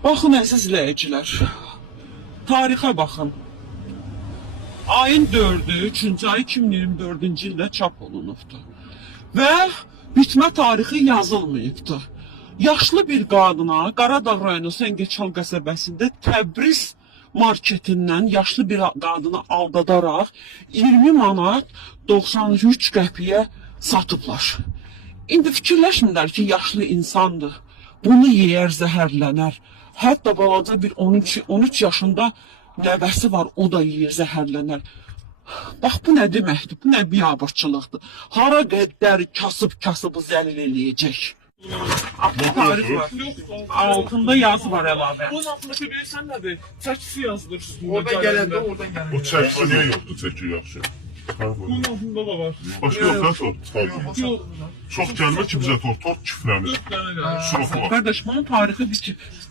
Baxın əziz izləyicilər, tarixə baxın. Ayın 4-ü, 3-cü ay 2024-cü ildə çap olunubdur. Və bitmə tarixi yazılmayıbdır. Yaşlı bir qadına Qaradağ rayonu Səngəçal qəsəbəsində Təbriz marketindən yaşlı bir qadını aldadaraq 20 manat 93 qəpiyə satıblar. İndi fikirləşmirlər ki, yaşlı insandır. Bunu yeyər, zəhərlənər. Hətta balaca bir 13 yaşında nəvəsi var, o da yeyir, zəhərlənər. Bax, bu nə deməkdir? Bu nə biabırçılıqdır? Hara qədər kasıbı zəlil eləyəcək? Tarix var. Altında yazı var əlavə. Bunun altındakı bilirsən nədir? Çəkisi yazılır üstündə. Oradan gələndə, oradan gələndə. O çəkisi niyə yoxdur, çəki yaxşı? Bunun altında da var. Başqa yox, nə sor? Çıxardım. Yox. Çox gəlmə ki, bizə tort kifrənir. Dörd dənə gəlir. Çox var. Qardaş, bunun tarixi biz ki,